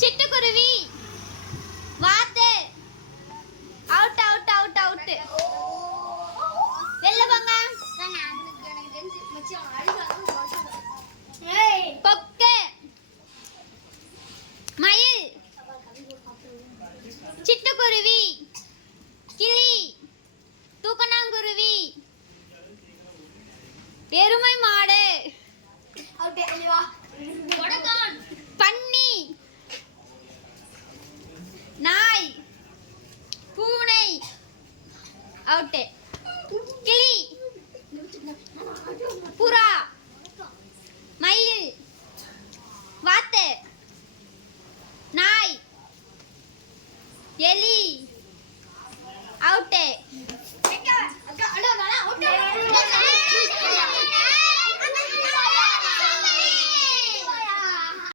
சிட்டுக்குருவி வாத்து out out out out வெளில போங்க கொக்கு மயில் சிட்டுக்குருவி கிளி தூக்கணாங்குருவி எருமை மாடு பன்னி நாய் பூனை அவுட்டு கிளி புறா மயில்